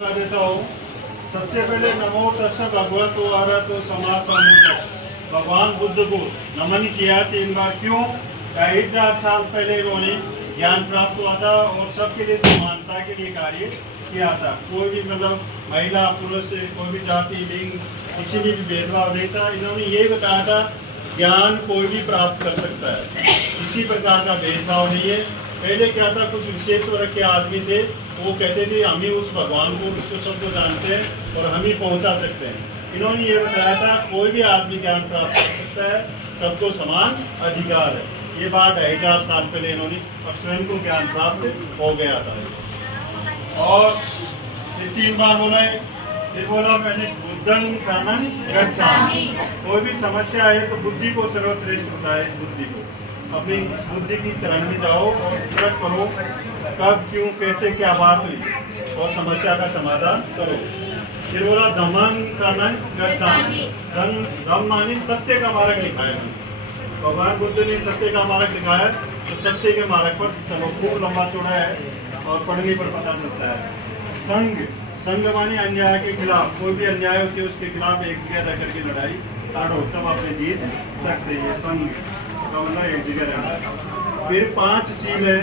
बता देता हूँ। सबसे पहले नमो तस्स भगवतो अरहतो सम्मा सम्बुद्धस्स। भगवान बुद्ध को नमन किया 3 बार। क्यों? 1000 साल पहले इन्होंने ज्ञान प्राप्त हुआ था और सबके लिए समानता के लिए कार्य किया था। कोई भी मतलब महिला पुरुष कोई भी जाति लिंग किसी में भी भेदभाव नहीं था। इन्होंने यही बताया था ज्ञान कोई भी प्राप्त कर सकता है, किसी प्रकार का भेदभाव नहीं है। पहले क्या था, कुछ विशेष वर्ग के आदमी थे, वो कहते थे हम ही उस भगवान को उसको सबको जानते हैं और हम ही पहुंचा सकते हैं। इन्होंने ये बताया था कोई भी आदमी ज्ञान प्राप्त कर सकता है, सबको समान अधिकार है। ये बात 1000 साल पहले इन्होंने और स्वयं को ज्ञान प्राप्त हो गया था। और 3 बार बोला है, फिर बोला मैंने बुद्धं शरणं गच्छामि। कोई भी समस्या है तो बुद्धि को सर्वश्रेष्ठ होता है। इस बुद्धि को अपनी इस बुद्धि की शरण में जाओ और स्थिर करो कब क्यों कैसे क्या बात हुई और समस्या का समाधान करो। फिर बोला धम्मं शरणं गच्छामि। धम्म माने सत्य का मार्ग लिखा है। भगवान बुद्ध ने सत्य का मार्ग लिखा है, तो सत्य के मार्ग पर चलो। खूब लंबा चौड़ा है और पढ़ने पर पता चलता है। संघ माने अन्याय के खिलाफ, कोई भी अन्याय होती है उसके खिलाफ एक जगह रह करके लड़ाई लड़ो, तब आपने जीत सकते हैं। संघ का मतलब एक जगह रहना। फिर 5 सील है।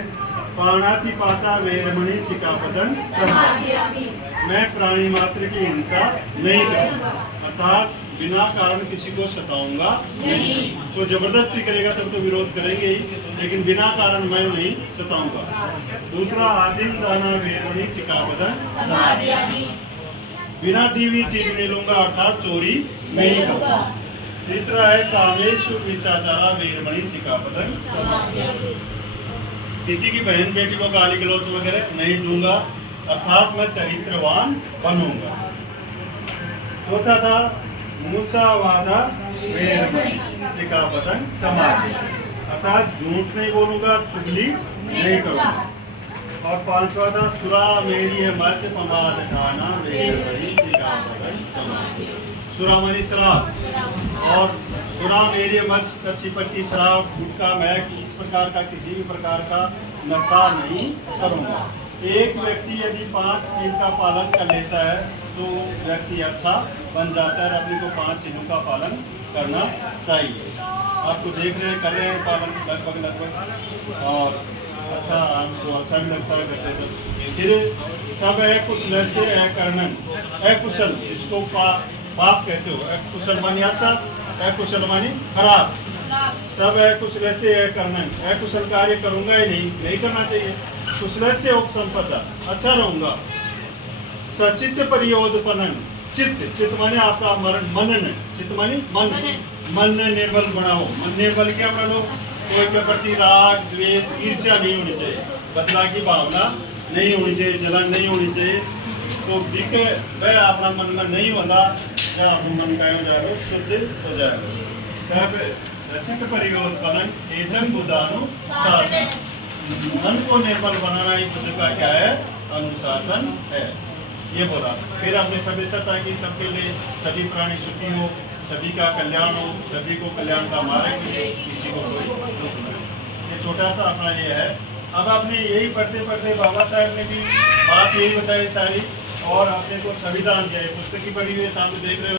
पाणातिपाता वेरमणि सिक्खापदं समादि। मैं प्राणी मात्र की हिंसा नहीं करूँगा, अर्थात बिना कारण किसी को सताऊंगा नहीं। तो जबरदस्ती करेगा तब तो विरोध करेंगे ही, लेकिन बिना कारण मैं नहीं सताऊंगा। दूसरा आदिम दाना वेरमणि सिक्खापदं समादि। बिना दी हुई चीज नहीं लूंगा, अर्थात चोरी नहीं करूंगा। तीसरा है कामेषु मिच्छाचारा वेरमणि सिक्खापदं समादि। किसी की बहन बेटी को गाली गलौज वगैरह नहीं दूंगा, अर्थात मैं चरित्रवान बनूंगा। चौथा था मुसावादा वेरमणि सिक्खापदं समादि, अर्थात झूठ नहीं बोलूंगा, चुगली नहीं करूंगा। और 5वां था सुरा मेरी मच पमाद खाना वेरमणि सिक्खापदं समादि। सुरा मानी शराब, और सुरा मेरी मच कच्ची पक्की शराब गुटखा मैक इस प्रकार का किसी भी प्रकार का नशा नहीं करूंगा। एक व्यक्ति यदि 5 सील का पालन कर लेता है तो व्यक्ति अच्छा बन जाता है। अपने को 5 सीलों का पालन करना चाहिए। आपको देख रहे कर रहे हैं पालन लगभग, और अच्छा आपको अच्छा भी लगता है करते तो। फिर सब है कुशल से अकर्णन, अकुशल इसको पाप कहते हो। अकुशल मानी अच्छा, अकुशल मानी खराब। सब अकुशल से अकर्णन, अकुशल कार्य करूंगा ही नहीं करना चाहिए। कुशल से उपसंपदा, अच्छा रहूंगा। सचित परियोदपनन, चित्त माने आपका मनन, चित्त माने मन निर्बल बनाओ। मन निर्बल क्या बनो? कोई के प्रति राग द्वेष ईर्ष्या नहीं होनी चाहिए, बदला की भावना नहीं होनी चाहिए, जलन नहीं होनी चाहिए। तो बिके वह अपना मन में नहीं होता, जब अपना मन का हो जाएगा शुद्ध हो जाएगा। सब सचित परियोदपनन एतम बुधानु शासन। मन को निर्बल बनाना ही बुद्ध का क्या है? अनुशासन है। ये बोला। फिर अपने सभी सत्ता की सबके लिए सभी प्राणी सुखी हो, सभी का कल्याण हो, सभी को कल्याण का मार्ग मिले, किसी को कोई दुख नहीं। ये छोटा सा अपना ये है। अब आपने यही पढ़ते पढ़ते बाबा साहब ने भी बात यही बताई सारी, और आपने को संविधान दिया। पुस्तक की पढ़ी हुई सामने देख रहे हो।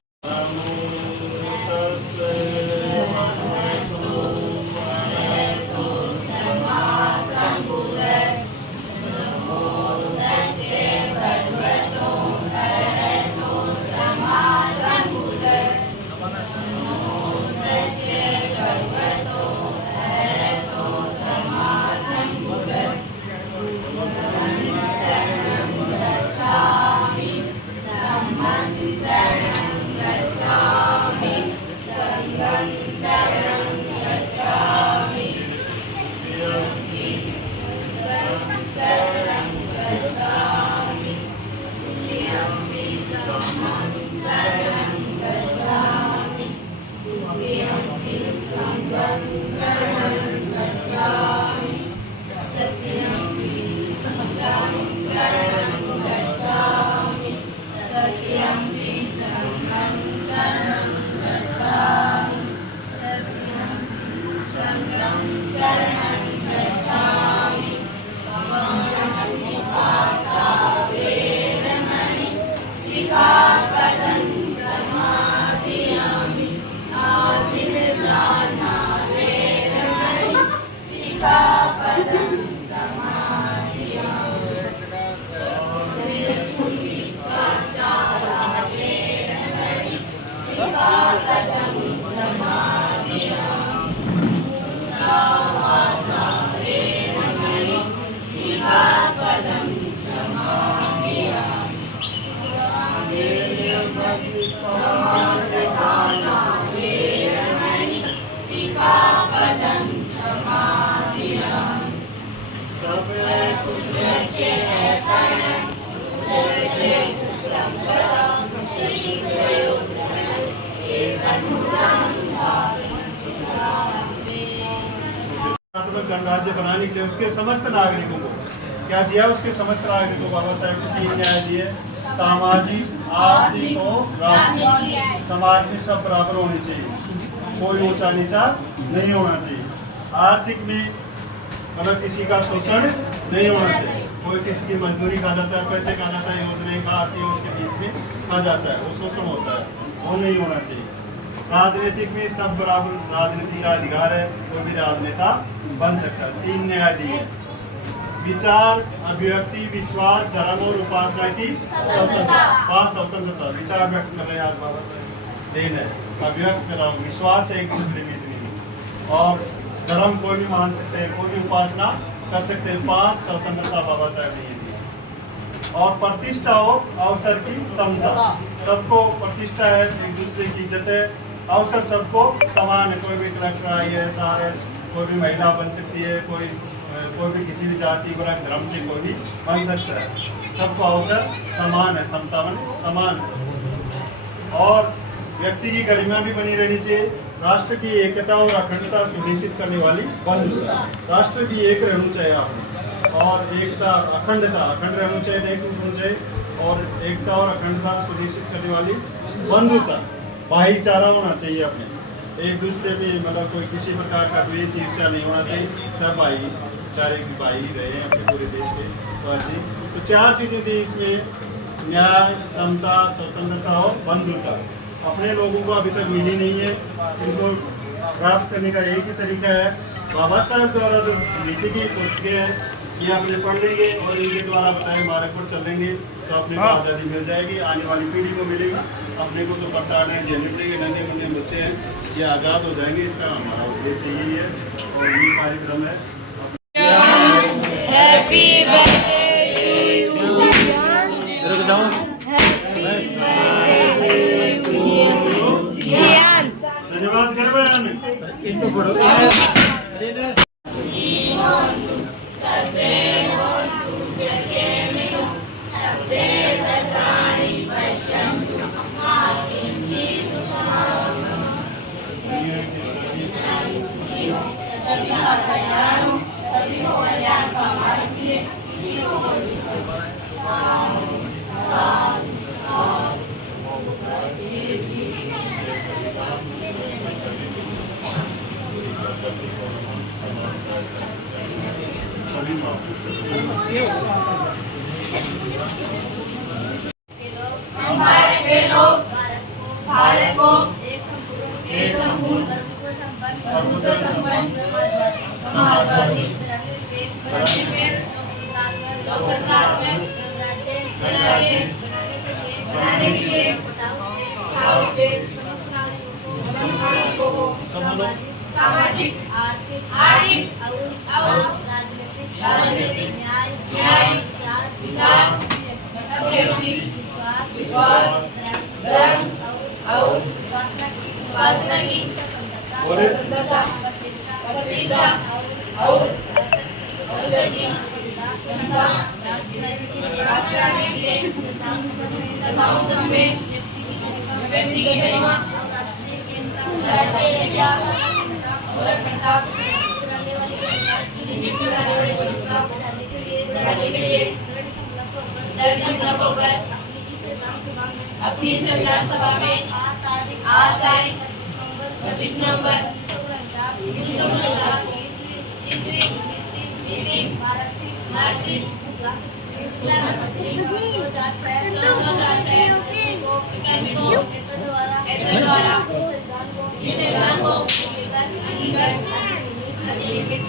गणराज्य बनाने के लिए उसके समस्त नागरिकों को क्या दिया, उसके समस्त नागरिकों को बाबा साहेब ने 3 न्याय दिए, सामाजिक, आर्थिक और राजनीतिक। समाज में सब बराबर होने चाहिए, कोई ऊंचा नीचा नहीं होना चाहिए। आर्थिक में मतलब किसी का शोषण नहीं होना चाहिए, कोई किसी की मजदूरी खा जाता है, पैसे खा जाता है, योजनाएं खा आती है उसके बीच में खा जाता है, वो शोषण होता है, वो नहीं होना चाहिए। राजनीतिक में सब बराबर राजनीति का अधिकार है, कोई भी राजनेता बन सकता है। 3 न्याय दिए, विचार, अभिव्यक्ति, विश्वास, धर्म और उपासना की स्वतंत्रता। विचार व्यक्त कर रहे हैं आज बाबा साहब, देन है अभिव्यक्त कर रहा हूँ, विश्वास है एक दूसरे में, और धर्म कोई भी मान सकते हैं, कोई भी उपासना कर सकते हैं। 5 स्वतंत्रता बाबा साहब ने दी। और प्रतिष्ठा और अवसर की समता, सबको प्रतिष्ठा है, एक दूसरे की इज्जत है, अवसर सबको समान है, कोई भी कलेक्टर IAS RS, कोई भी महिला बन सकती है, कोई भी किसी भी जाति वर्ग धर्म से कोई भी बन सकता है, सबको अवसर समान है, समता बने समान है। और व्यक्ति की गरिमा भी बनी रहनी चाहिए। राष्ट्र की एकता और अखंडता सुनिश्चित करने वाली बंधुता, राष्ट्र की एक रहना चाहिए आपने, और एकता अखंड रहना चाहिए, नहीं टूटना चाहिए, और एकता और अखंडता सुनिश्चित करने वाली बंधुता, भाईचारा होना चाहिए अपने एक दूसरे में, मतलब कोई किसी प्रकार का द्वेष ईर्ष्या नहीं होना चाहिए, सब भाईचारे की भाई रहे हैं अपने पूरे देश के। तो ऐसी तो 4 चीज़ें थी इसमें, न्याय, समता, स्वतंत्रता और बंधुता। अपने लोगों को अभी तक मिली नहीं है, इनको प्राप्त करने का एक ही तरीका है, बाबा साहब द्वारा जो नीति की पुस्तकें हैं ये अपने पढ़ लेंगे और इनके द्वारा बताए मार्ग पर चलेंगे तो अपने को आज़ादी मिल जाएगी, आने वाली पीढ़ी को मिलेगी। अपने को तो पड़ता नहीं, झेलने पड़ेंगे, नन्हे मुन्ने बच्चे हैं, ये आज़ाद हो जाएंगे, इसका हमारा उद्देश्य यही है और ये कार्यक्रम है। हैप्पी बर्थडे टू जियांस। धन्यवाद कर बयान भारत को एक संपूर्ण समाजवादी बनाने के लिए सामाजिक, आर्थिक और राजनीतिक न्याय, अभिव्यक्ति, विश्वास, धर्म और उपासना की स्वतंत्रता, प्रतिष्ठा और अवसर की क्षमता प्राप्त करने के लिए तथा उसमें व्यक्ति की गरिमा, राष्ट्रीय एकता और अखंडता बनाने के लिए दृढ़ संकल्प होकर अपनी संविधान सभा में आज तारीख 26 नवंबर 1949 ईस्वी मिति मार्क्सिस्ट द्वारा इस संविधान को अधिलिखित